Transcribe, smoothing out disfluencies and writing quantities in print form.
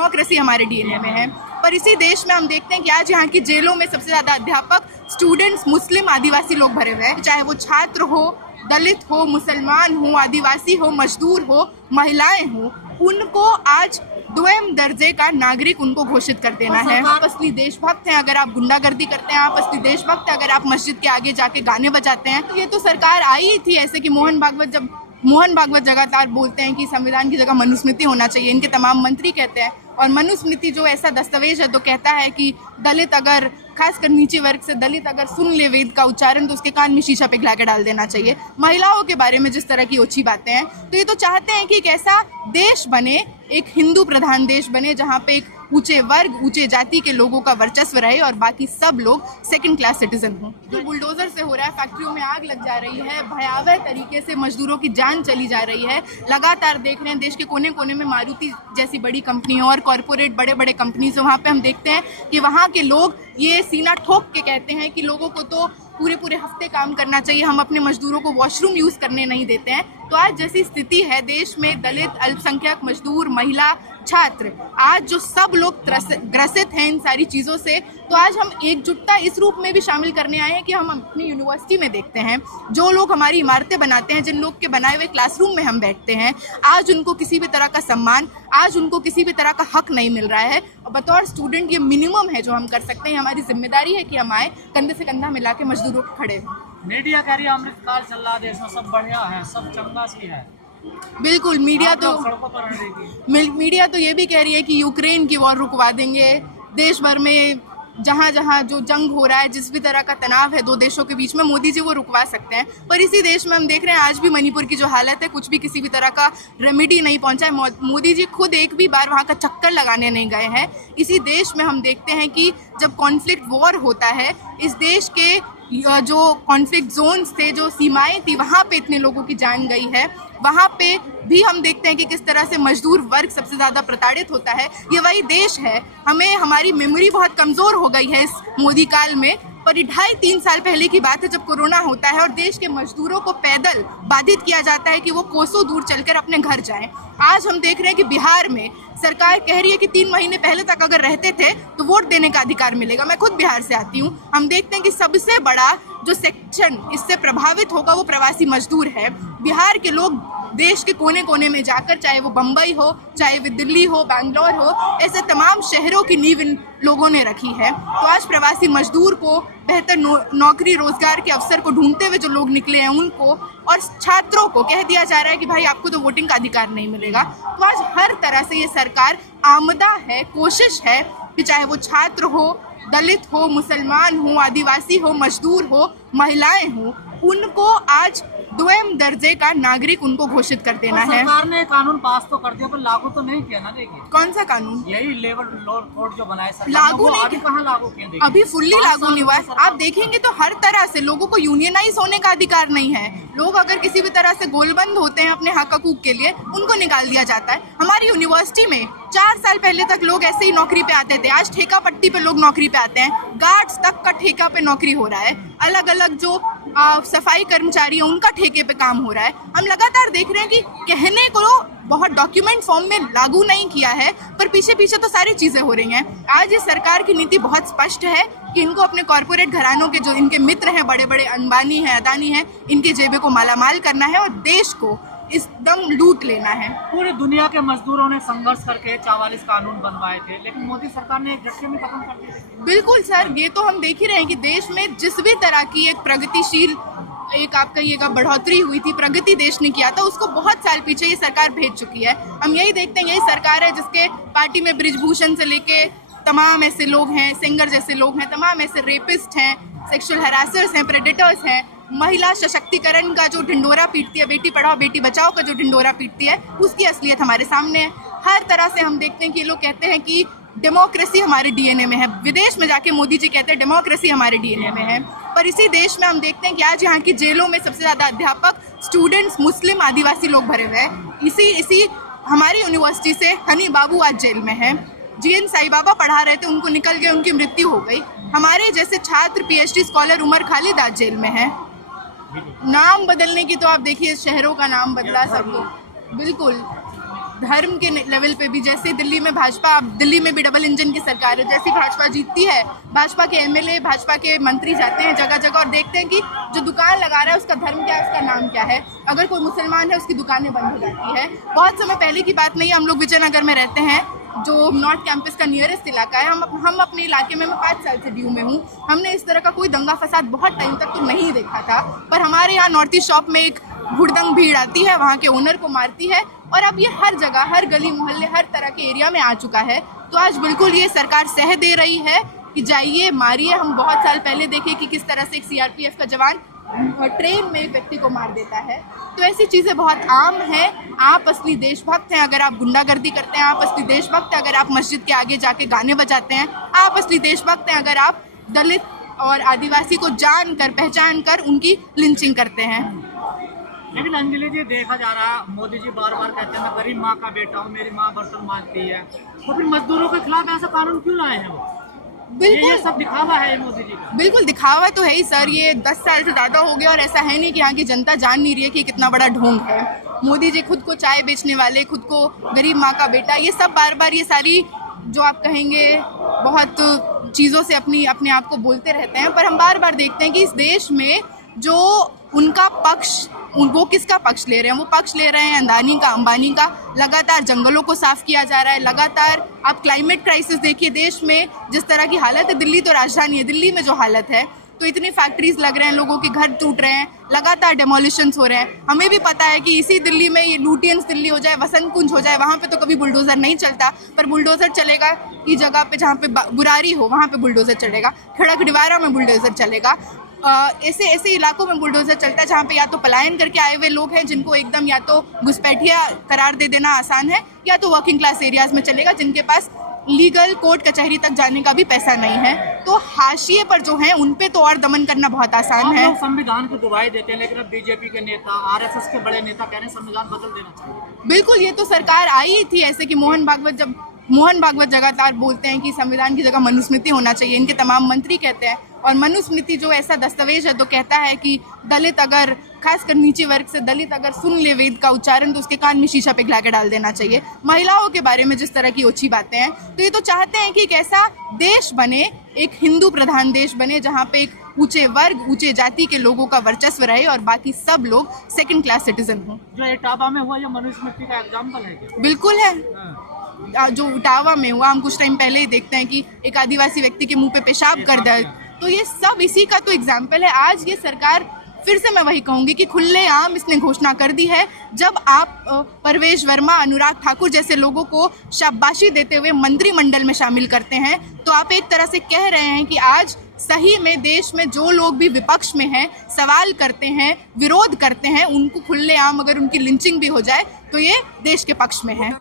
Democracy हमारे DNA में है। पर इसी देश में हम देखते हैं कि आज यहाँ की जेलों में सबसे ज़्यादा अध्यापक, स्टूडेंट्स, मुस्लिम, आदिवासी लोग भरे हुए हैं। चाहे वो छात्र हो, दलित हो, मुसलमान हो, आदिवासी हो, मजदूर हो, महिलाएं हो, उनको आज द्वितीय दर्जे का नागरिक उनको घोषित कर देना है। आप असली देशभक्त हैं अगर आप गुंडागर्दी करते हैं, आप असली देशभक्त हैं अगर आप मस्जिद के आगे जाके गाने बजाते हैं। ये तो सरकार आई ही थी ऐसे कि मोहन भागवत लगातार बोलते हैं कि संविधान की जगह मनुस्मृति होना चाहिए। इनके तमाम मंत्री कहते हैं, और मनुस्मृति जो ऐसा दस्तावेज है तो कहता है कि दलित अगर, खासकर नीचे वर्ग से दलित अगर सुन ले वेद का उच्चारण तो उसके कान में शीशा पिघला के डाल देना चाहिए। महिलाओं के बारे में जिस तरह की ओछी बातें हैं, तो ये तो चाहते हैं कि एक ऐसा देश बने, एक हिंदू प्रधान देश बने जहाँ पे एक ऊंचे वर्ग, ऊंचे जाति के लोगों का वर्चस्व रहे और बाकी सब लोग सेकंड क्लास सिटीजन हों। जो बुलडोजर से हो रहा है, फैक्ट्रियों में आग लग जा रही है, भयावह तरीके से मजदूरों की जान चली जा रही है। लगातार देख रहे हैं देश के कोने कोने में मारुति जैसी बड़ी कंपनियों और कॉरपोरेट बड़े बड़े कंपनीज, वहाँ पे हम देखते हैं कि वहाँ के लोग ये सीना ठोक के कहते हैं कि लोगों को तो पूरे हफ्ते काम करना चाहिए, हम अपने मजदूरों को वॉशरूम यूज़ करने नहीं देते हैं। तो आज जैसी स्थिति है देश में, दलित, अल्पसंख्यक, मजदूर, महिला, छात्र, आज जो सब लोग ग्रसित हैं इन सारी चीज़ों से, तो आज हम एकजुटता इस रूप में भी शामिल करने आए हैं कि हम अपनी यूनिवर्सिटी में देखते हैं जो लोग हमारी इमारतें बनाते हैं, जिन लोग के बनाए हुए क्लासरूम में हम बैठते हैं, आज उनको किसी भी तरह का सम्मान, आज उनको किसी भी तरह का हक नहीं मिल रहा है। और बतौर स्टूडेंट ये मिनिमम है जो हम कर सकते हैं। हमारी जिम्मेदारी है कि हम आए, कंधे से कंधा मिला के मजदूरों के खड़े हों। मीडिया कह रही है अमृतकाल चल रहा है, देश में सब बढ़िया है, सब चंगा सी है। बिल्कुल, मीडिया तो ये भी कह रही है कि यूक्रेन की वॉर रुकवा देंगे। देश भर में जहाँ जहाँ जो जंग हो रहा है, जिस भी तरह का तनाव है दो देशों के बीच में, मोदी जी वो रुकवा सकते हैं। पर इसी देश में हम देख रहे हैं आज भी मणिपुर की जो हालत है, कुछ भी किसी भी तरह का रेमेडी नहीं पहुंचा है। मोदी जी खुद एक भी बार वहाँ का चक्कर लगाने नहीं गए हैं। इसी देश में हम देखते हैं कि जब कॉन्फ्लिक्ट वॉर होता है, इस देश के जो कॉन्फ्लिक्ट जोन्स थे, जो सीमाएं थी, वहाँ पे इतने लोगों की जान गई है। वहाँ पे भी हम देखते हैं कि किस तरह से मजदूर वर्ग सबसे ज़्यादा प्रताड़ित होता है। ये वही देश है। हमारी मेमोरी बहुत कमज़ोर हो गई है इस मोदी काल में, पर 2.5-3 साल पहले की बात है जब कोरोना होता है और देश के मजदूरों को पैदल बाधित किया जाता है कि वो कोसों दूर चलकर अपने घर जाएं। आज हम देख रहे हैं कि बिहार में सरकार कह रही है कि 3 महीने पहले तक अगर रहते थे तो वोट देने का अधिकार मिलेगा। मैं खुद बिहार से आती हूँ। हम देखते हैं कि सबसे बड़ा जो सेक्शन इससे प्रभावित होगा वो प्रवासी मजदूर है। बिहार के लोग देश के कोने कोने में जाकर, चाहे वो बम्बई हो, चाहे वो दिल्ली हो, बैंगलोर हो, ऐसे तमाम शहरों की नींव इन लोगों ने रखी है। तो आज प्रवासी मजदूर को बेहतर नौकरी रोजगार के अवसर को ढूंढते हुए जो लोग निकले हैं उनको, और छात्रों को कह दिया जा रहा है कि भाई आपको तो वोटिंग का अधिकार नहीं मिलेगा। तो आज हर तरह से ये सरकार आमदा है, कोशिश है कि चाहे वो छात्र हो, दलित हो, मुसलमान हो, आदिवासी हो, मजदूर हो, महिलाएं हो, उनको आज द्वितीय दर्जे का नागरिक उनको घोषित कर देना है। सरकार ने कानून पास तो कर दिया पर लागू तो नहीं किया ना। देखिए कौन सा कानून? यही लेबर लॉ कोड जो बनाए सरकार, लागू नहीं अभी कहाँ लागू किया? अभी फुल्ली लागू नहीं हुआ है। आप देखेंगे तो हर तरह से लोगों को यूनियनाइज होने का अधिकार नहीं है। लोग अगर किसी भी तरह से गोलबंद होते हैं अपने हक हकूक के लिए, उनको निकाल दिया जाता है। हमारी यूनिवर्सिटी में 4 साल पहले तक लोग ऐसे ही नौकरी पे आते थे, आज ठेका पट्टी पे लोग नौकरी पे आते हैं। गार्ड्स तक का ठेका पे नौकरी हो रहा है। अलग अलग जो सफाई कर्मचारी हैं उनका ठेके पे काम हो रहा है। हम लगातार देख रहे हैं कि कहने को बहुत डॉक्यूमेंट फॉर्म में लागू नहीं किया है, पर पीछे पीछे तो सारी चीज़ें हो रही हैं। आज इस सरकार की नीति बहुत स्पष्ट है कि इनको अपने कॉरपोरेट घरानों के जो इनके मित्र हैं, बड़े बड़े अंबानी हैं, अदानी हैं, इनके जेबे को मालामाल करना है और देश को एकदम लूट लेना है। पूरी दुनिया के मजदूरों ने संघर्ष करके 44 कानून बनवाए थे, लेकिन मोदी सरकार ने झटके में खत्म कर दिए। बिल्कुल सर, ये तो हम देख ही रहे हैं कि देश में जिस भी तरह की एक प्रगतिशील, एक आप कहिएगा बढ़ोतरी हुई थी, प्रगति देश ने किया था, उसको बहुत साल पीछे ये सरकार भेज चुकी है। हम यही देखते हैं, यही सरकार है जिसके पार्टी में बृजभूषण से लेके तमाम ऐसे लोग हैं, सिंगर जैसे लोग हैं, तमाम ऐसे रेपिस्ट हैं, सेक्सुअल हरासर्स हैं, प्रेडेटर्स हैं। महिला सशक्तिकरण का जो ढिंडोरा पीटती है, बेटी पढ़ाओ बेटी बचाओ का जो ढिंडोरा पीटती है, उसकी असलियत हमारे सामने है। हर तरह से हम देखते हैं कि ये लोग कहते हैं कि डेमोक्रेसी हमारे डीएनए में है। विदेश में जाके मोदी जी कहते हैं डेमोक्रेसी हमारे डीएनए में है। पर इसी देश में हम देखते हैं कि आज यहाँ की जेलों में सबसे ज़्यादा अध्यापक, स्टूडेंट्स, मुस्लिम, आदिवासी लोग भरे हुए हैं। इसी हमारी यूनिवर्सिटी से हनी बाबू आज जेल में है। जीएन साईं बाबा पढ़ा रहे थे, उनको निकल गए, उनकी मृत्यु हो गई। हमारे जैसे छात्र, पीएचडी स्कॉलर उमर खालिद आज जेल में है। नाम बदलने की तो आप देखिए, शहरों का नाम बदला सबको। बिल्कुल धर्म के लेवल पे भी, जैसे दिल्ली में भाजपा, दिल्ली में भी डबल इंजन की सरकार है, जैसी भाजपा जीतती है भाजपा के एमएलए, भाजपा के मंत्री जाते हैं जगह जगह और देखते हैं कि जो दुकान लगा रहा है उसका धर्म क्या है, उसका नाम क्या है। अगर कोई मुसलमान है उसकी दुकानें बंद हो जाती है। बहुत समय पहले की बात नहीं है, हम लोग विजयनगर में रहते हैं जो नॉर्थ कैंपस का नियरेस्ट इलाका है। हम अपने इलाके में, मैं 5 साल से ड्यू में हूँ, हमने इस तरह का कोई दंगा फसाद बहुत टाइम तक तो नहीं देखा था। पर हमारे यहाँ नॉर्थ ईस्ट शॉप में एक हुड़दंग भीड़ आती है, वहाँ के ओनर को मारती है, और अब ये हर जगह, हर गली मोहल्ले, हर तरह के एरिया में आ चुका है। तो आज बिल्कुल ये सरकार सह दे रही है कि जाइए मारिए। हम बहुत साल पहले देखे कि किस तरह से एक सीआरपीएफ का जवान ट्रेन में एक व्यक्ति को मार देता है। तो ऐसी चीज़ें बहुत आम हैं। आप असली देशभक्त हैं अगर आप गुंडागर्दी करते हैं, आप असली देशभक्त हैं अगर आप मस्जिद के आगे जाके गाने बजाते हैं, आप असली देशभक्त हैं अगर आप दलित और आदिवासी को जान कर, पहचान कर उनकी लिंचिंग करते हैं। लेकिन अंजलि जी, देखा जा रहा है मोदी जी बार बार कहते हैं मैं गरीब माँ का बेटा हूँ, मेरी माँ बर्तन मांजती है, तो फिर मजदूरों के खिलाफ ऐसा कानून क्यों लाए हैं वो? बिल्कुल, ये सब दिखावा है मोदी जी का। बिल्कुल दिखावा तो है ही सर। ये 10 साल से ज़्यादा हो गया और ऐसा है नहीं कि यहाँ की जनता जान नहीं रही है कि कितना बड़ा ढोंग है। मोदी जी खुद को चाय बेचने वाले, खुद को गरीब माँ का बेटा, ये सब बार बार ये सारी जो आप कहेंगे बहुत चीज़ों से अपने आप को बोलते रहते हैं। पर हम बार बार देखते हैं कि इस देश में जो उनका पक्ष, वो किसका पक्ष ले रहे हैं? वो पक्ष ले रहे हैं अदानी का, अंबानी का। लगातार जंगलों को साफ किया जा रहा है, लगातार आप क्लाइमेट क्राइसिस देखिए देश में जिस तरह की हालत है। दिल्ली तो राजधानी है, दिल्ली में जो हालत है, तो इतनी फैक्ट्रीज लग रहे हैं, लोगों के घर टूट रहे हैं, लगातार डेमोलिशंस हो रहे हैं। हमें भी पता है कि इसी दिल्ली में ये लुटियंस दिल्ली हो जाए, वसंत कुंज हो जाए, वहाँ पे तो कभी बुलडोज़र नहीं चलता, पर बुलडोज़र चलेगा की जगह पे जहाँ पे बुरारी हो वहाँ पे बुलडोज़र चलेगा, खड़गडिवारा में बुलडोज़र चलेगा। ऐसे इलाकों में बुलडोज़र चलता है जहाँ पे या तो पलायन करके आए हुए लोग हैं जिनको एकदम या तो घुसपैठिया करार दे देना आसान है, या तो वर्किंग क्लास एरियाज़ में चलेगा जिनके पास लीगल कोर्ट कचहरी तक जाने का भी पैसा नहीं है। तो हाशिए पर जो हैं उन पे तो और दमन करना बहुत आसान है। संविधान को दुहाई देते हैं, लेकिन अब बीजेपी के नेता, आरएसएस के बड़े नेता कह रहे हैं संविधान बदल देना चाहिए। बिल्कुल, ये तो सरकार आई थी ऐसे कि मोहन भागवत लगातार बोलते हैं कि संविधान की जगह मनुस्मृति होना चाहिए, इनके तमाम मंत्री कहते हैं। और मनुस्मृति जो ऐसा दस्तावेज है तो कहता है कि दलित अगर, खासकर नीचे वर्ग से दलित अगर सुन ले वेद का उच्चारण तो उसके कान में शीशा पिघला के डाल देना चाहिए। महिलाओं के बारे में जिस तरह की ओछी बातें हैं, तो ये तो चाहते हैं कि एक ऐसा देश बने, एक हिंदू प्रधान देश बने जहाँ पे एक ऊंचे वर्ग, ऊंचे जाति के लोगों का वर्चस्व रहे और बाकी सब लोग सेकंड क्लास सिटीजन हों। जो इटावा में हुआ, ये मनुस्मृति का एग्जाम्पल है क्या? बिल्कुल है। जो इटावा में हुआ, हम कुछ टाइम पहले ही देखते हैं कि एक आदिवासी व्यक्ति के मुंह पे पेशाब कर दिया, तो ये सब इसी का तो एग्जाम्पल है। आज ये सरकार, फिर से मैं वही कहूंगी कि खुलेआम इसने घोषणा कर दी है। जब आप परवेश वर्मा, अनुराग ठाकुर जैसे लोगों को शाबाशी देते हुए मंत्रिमंडल में शामिल करते हैं, तो आप एक तरह से कह रहे हैं कि आज सही में देश में जो लोग भी विपक्ष में हैं, सवाल करते हैं, विरोध करते हैं, उनको खुलेआम अगर उनकी लिंचिंग भी हो जाए तो ये देश के पक्ष में है।